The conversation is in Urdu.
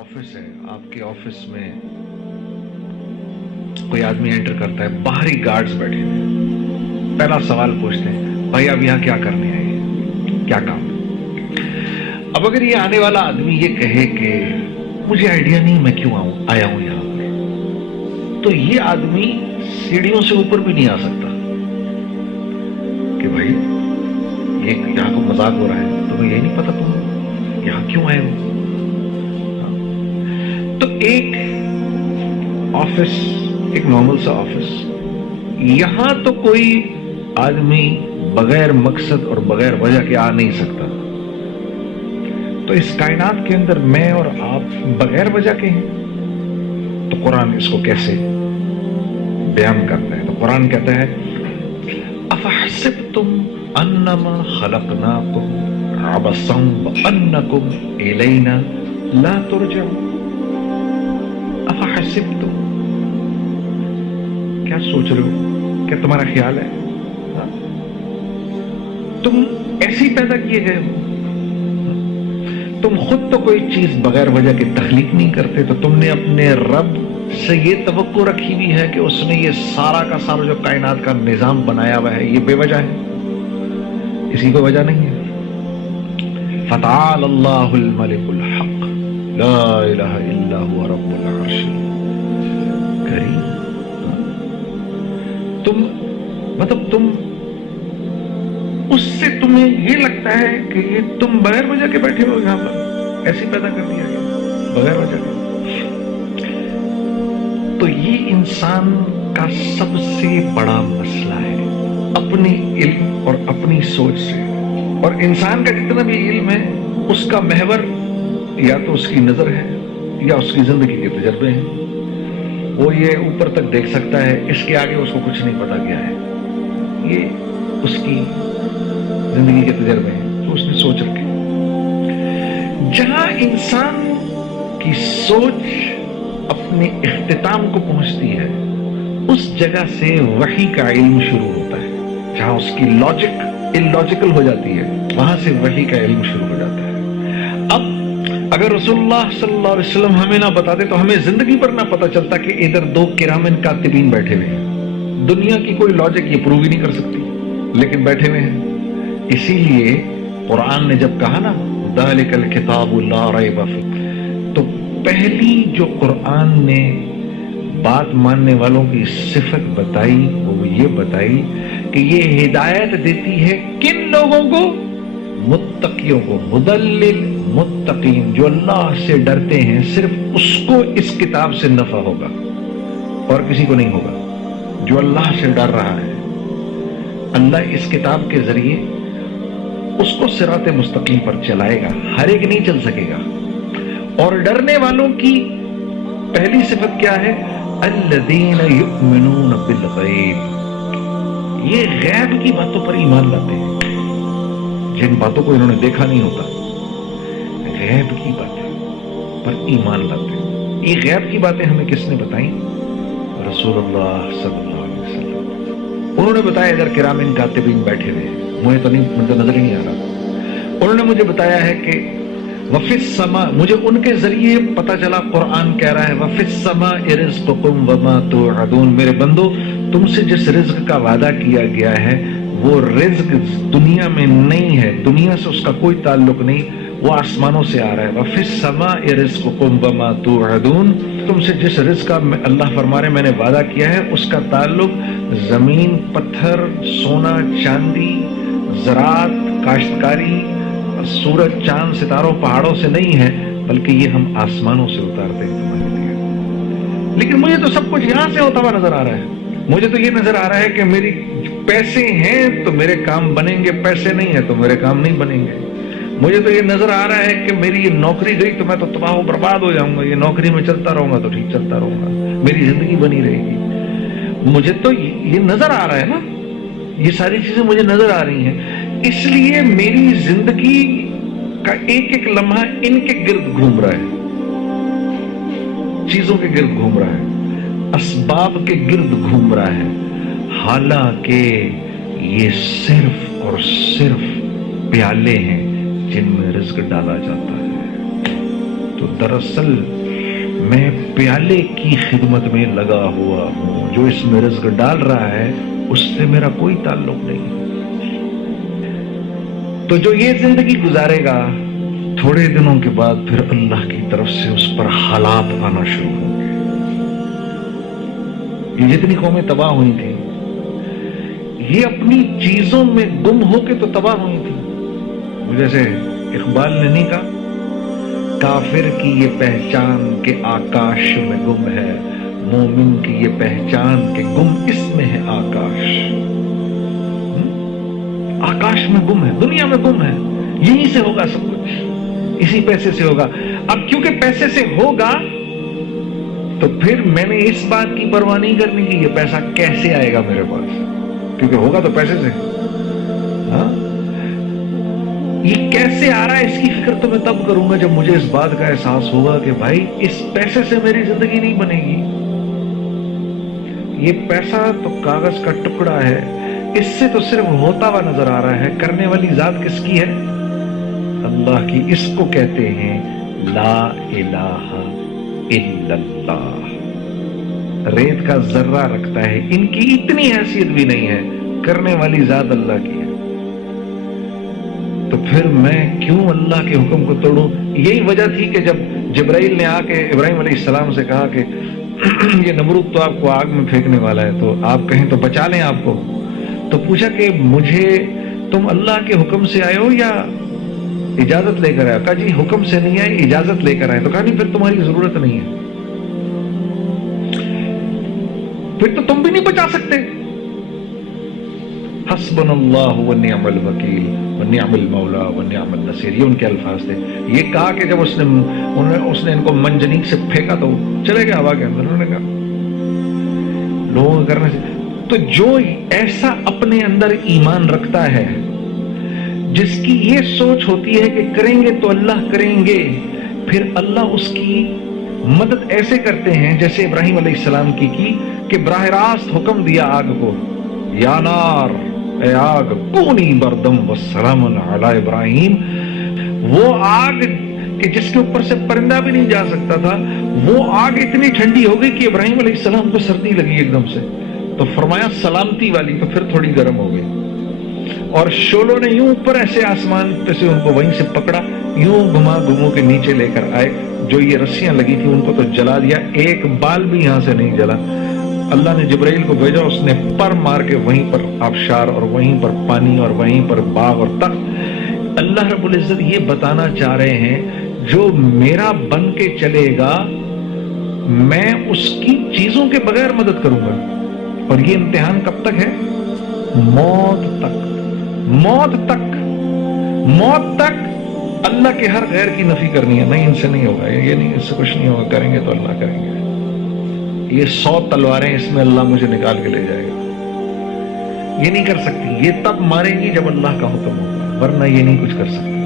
آفس ہے، آپ کے آفس میں کوئی آدمی انٹر کرتا ہے، باہری گارڈز بیٹھے ہیں، پہلا سوال پوچھتے ہیں بھائی آپ یہاں کیا کرنے آئے، کیا کام؟ اب اگر یہ آنے والا آدمی یہ کہے کہ مجھے آئیڈیا نہیں میں کیوں آیا ہوں یہاں پر، تو یہ آدمی سیڑھیوں سے اوپر بھی نہیں آ سکتا کہ بھائی یہ یہاں کو مذاق ہو رہا ہے، تمہیں یہی نہیں پتا تم یہاں کیوں آئے ہو؟ تو ایک آفس، ایک نارمل سا آفس، یہاں تو کوئی آدمی بغیر مقصد اور بغیر وجہ کے آ نہیں سکتا، تو اس کائنات کے اندر میں اور آپ بغیر وجہ کے ہیں، تو قرآن اس کو کیسے بیان کرتا ہے؟ تو قرآن کہتا ہے افحسبتم انما خلقناکم عبثا وانکم الینا لا ترجعون۔ افحسبتم، کیا سوچ رہے ہو؟ کیا تمہارا خیال ہے تم ایسے ہی پیدا کیے گئے ہو؟ تم خود تو کوئی چیز بغیر وجہ کے تخلیق نہیں کرتے، تو تم نے اپنے رب سے یہ توقع رکھی ہوئی ہے کہ اس نے یہ سارا کا سارا جو کائنات کا نظام بنایا ہوا ہے یہ بے وجہ ہے، اسی کو وجہ نہیں ہے۔ فتعال اللہ الملک الحق لا الہ الا هو رب العرش الکریم۔ تم اس سے تمہیں یہ لگتا ہے کہ یہ تم بغیر وجہ کے بیٹھے ہو یہاں پر، ایسے پیدا کر دیا گیا بغیر وجہ کے۔ تو یہ انسان کا سب سے بڑا مسئلہ ہے، اپنی علم اور اپنی سوچ سے، اور انسان کا جتنا بھی علم ہے اس کا محور یا تو اس کی نظر ہے یا اس کی زندگی کے تجربے ہیں۔ وہ یہ اوپر تک دیکھ سکتا ہے، اس کے آگے اس کو کچھ نہیں پتا کیا ہے، یہ اس کی زندگی کے تجربے ہیں جو اس نے سوچ رکھے۔ جہاں انسان کی سوچ اپنے اختتام کو پہنچتی ہے اس جگہ سے وحی کا علم شروع ہوتا ہے، جہاں اس کی لاجک اللاجیکل ہو جاتی ہے وہاں سے وحی کا علم شروع ہو جاتا ہے۔ اب اگر رسول اللہ صلی اللہ علیہ وسلم ہمیں نہ بتاتے تو ہمیں زندگی پر نہ پتا چلتا کہ ادھر دو کرامن کاتبین بیٹھے ہوئے ہیں، دنیا کی کوئی لاجک یہ پروو ہی نہیں کر سکتی لیکن بیٹھے ہوئے ہیں۔ اسی لیے قرآن نے جب کہا نا ذالک الکتاب لا ریب فیہ، تو پہلی جو قرآن نے بات ماننے والوں کی صفت بتائی وہ یہ بتائی کہ یہ ہدایت دیتی ہے کن لوگوں کو؟ متقیوں کو، مدلل متقین، جو اللہ سے ڈرتے ہیں، صرف اس کو اس کتاب سے نفع ہوگا اور کسی کو نہیں ہوگا۔ جو اللہ سے ڈر رہا ہے اللہ اس کتاب کے ذریعے اس کو صراط مستقیم پر چلائے گا، ہر ایک نہیں چل سکے گا۔ اور ڈرنے والوں کی پہلی صفت کیا ہے؟ الذین یؤمنون بالغیب، یہ غیب کی باتوں پر ایمان لاتے ہیں، جن باتوں کو انہوں نے دیکھا نہیں ہوتا، غیب کی باتیں پر ایمان لاتے ہیں۔ یہ غیب کی باتیں ہمیں کس نے بتائیں؟ رسول اللہ صلی اللہ علیہ وسلم۔ انہوں نے بتایا ادھر کرامن کاتبین بیٹھے ہوئے، مجھے تو نظر ہی نہیں آ رہا۔ انہوں نے مجھے بتایا ہے کہ وفی السماء، مجھے ان کے ذریعے پتا چلا قرآن کہہ رہا ہے وفی السماء رزقکم وما توعدون، میرے بندو تم سے جس رزق کا وعدہ کیا گیا ہے وہ رزق دنیا میں نہیں ہے، دنیا سے اس کا کوئی تعلق نہیں، وہ آسمانوں سے آ رہا ہے۔ وفی السماء رزقکم وما توعدون، تم سے جس رزق کا اللہ فرما رہے میں نے وعدہ کیا ہے اس کا تعلق زمین، پتھر، سونا، چاندی، زراعت، کاشتکاری، سورج، چاند، ستاروں، پہاڑوں سے نہیں ہے، بلکہ یہ ہم آسمانوں سے اتارتے ہیں تمہارے لیے۔ لیکن مجھے تو سب کچھ یہاں سے ہوتا ہوا نظر آ رہا ہے، مجھے تو یہ نظر آ رہا ہے کہ میری پیسے ہیں تو میرے کام بنیں گے، پیسے نہیں ہیں تو میرے کام نہیں بنیں گے۔ مجھے تو یہ نظر آ رہا ہے کہ میری یہ نوکری گئی تو میں تو تباہ و برباد ہو جاؤں گا، یہ نوکری میں چلتا رہوں گا تو ٹھیک چلتا رہوں گا، میری زندگی بنی رہے گی۔ مجھے تو یہ نظر آ رہا ہے نا، یہ ساری چیزیں مجھے نظر آ رہی ہیں، اس لیے میری زندگی کا ایک ایک لمحہ ان کے گرد گھوم رہا ہے، چیزوں کے گرد گھوم رہا ہے، اسباب کے گرد گھوم رہا ہے، حالانکہ یہ صرف اور صرف پیالے ہیں جن میں رزق ڈالا جاتا ہے۔ تو دراصل میں پیالے کی خدمت میں لگا ہوا ہوں، جو اس میں رزق ڈال رہا ہے اس سے میرا کوئی تعلق نہیں۔ تو جو یہ زندگی گزارے گا تھوڑے دنوں کے بعد پھر اللہ کی طرف سے اس پر حالات آنا شروع ہوں گے۔ یہ جتنی قومیں تباہ ہوئی تھیں یہ اپنی چیزوں میں گم ہو کے تو تباہ ہوئی تھیں۔ جیسے اقبال نے نہیں کہا کافر کی یہ پہچان کہ آکاش میں گم ہے، مومن کی یہ پہچان کہ گم اس میں ہے آکاش۔ آکاش میں گم ہے، دنیا میں گم ہے، یہیں سے ہوگا سب کچھ، اسی پیسے سے ہوگا۔ اب کیونکہ پیسے سے ہوگا تو پھر میں نے اس بات کی پرواہ نہیں کرنی کہ یہ پیسہ کیسے آئے گا میرے پاس، کیونکہ ہوگا تو پیسے سے۔ ہاں یہ کیسے آ رہا ہے اس کی فکر تو میں تب کروں گا جب مجھے اس بات کا احساس ہوگا کہ بھائی اس پیسے سے میری زندگی نہیں بنے گی، یہ پیسہ تو کاغذ کا ٹکڑا ہے، اس سے تو صرف ہوتا ہوا نظر آ رہا ہے، کرنے والی ذات کس کی ہے؟ اللہ کی۔ اس کو کہتے ہیں لا الہ الا اللہ۔ ریت کا ذرہ رکھتا ہے، ان کی اتنی حیثیت بھی نہیں ہے، کرنے والی ذات اللہ کی ہے۔ تو پھر میں کیوں اللہ کے حکم کو توڑوں؟ یہی وجہ تھی کہ جب جبرائیل نے آ کے ابراہیم علیہ السلام سے کہا کہ یہ نمرود تو آپ کو آگ میں پھینکنے والا ہے، تو آپ کہیں تو بچا لیں آپ کو، تو پوچھا کہ مجھے تم اللہ کے حکم سے آئے ہو یا اجازت لے کر آئے؟ کہا جی حکم سے نہیں آئے، اجازت لے کر آئے۔ تو کہا نہیں پھر تمہاری ضرورت نہیں ہے، پھر تو تم بھی نہیں بچا سکتے۔ حسبنا اللہ ونعم الوکیل ونعم المولا ونعم النصیر، یہ ان کے الفاظ تھے۔ یہ کہا کہ جب اس نے ان کو منجنیق سے پھینکا تو چلے گئے ہوا کے اندر۔ انہوں نے کہا لوگوں کو کرنا چاہیے۔ تو جو ایسا اپنے اندر ایمان رکھتا ہے، جس کی یہ سوچ ہوتی ہے کہ کریں گے تو اللہ کریں گے، پھر اللہ اس کی مدد ایسے کرتے ہیں جیسے ابراہیم علیہ السلام کی کہ براہ راست حکم دیا آگ کو، یا نار، اے آگ کونی بردم والسلام علی ابراہیم۔ وہ آگ کہ جس کے اوپر سے پرندہ بھی نہیں جا سکتا تھا، وہ آگ اتنی ٹھنڈی ہو گئی کہ ابراہیم علیہ السلام کو سردی لگی ایک دم سے، تو فرمایا سلامتی والی، تو پھر تھوڑی گرم ہو گئی۔ اور شولوں نے یوں اوپر ایسے آسمان پہ سے ان کو وہیں سے پکڑا، یوں گھما گھمو کے نیچے لے کر آئے۔ جو یہ رسیاں لگی تھی ان کو تو جلا دیا، ایک بال بھی یہاں سے نہیں جلا۔ اللہ نے جبرائیل کو بھیجا، اس نے پر مار کے وہیں پر آبشار اور وہیں پر پانی اور وہیں پر باغ اور تخت۔ اللہ رب العزت یہ بتانا چاہ رہے ہیں جو میرا بن کے چلے گا میں اس کی چیزوں کے بغیر مدد کروں گا۔ اور یہ امتحان کب تک ہے؟ موت تک۔ موت تک، موت تک اللہ کے ہر غیر کی نفی کرنی ہے۔ نہیں ان سے نہیں ہوگا، یہ نہیں، اس سے کچھ نہیں ہوگا، کریں گے تو اللہ کریں گے۔ یہ 100 تلواریں اس میں اللہ مجھے نکال کے لے جائے گا، یہ نہیں کر سکتی۔ یہ تب مارے گی جب اللہ کا حکم ہوگا، ورنہ یہ نہیں کچھ کر سکتی۔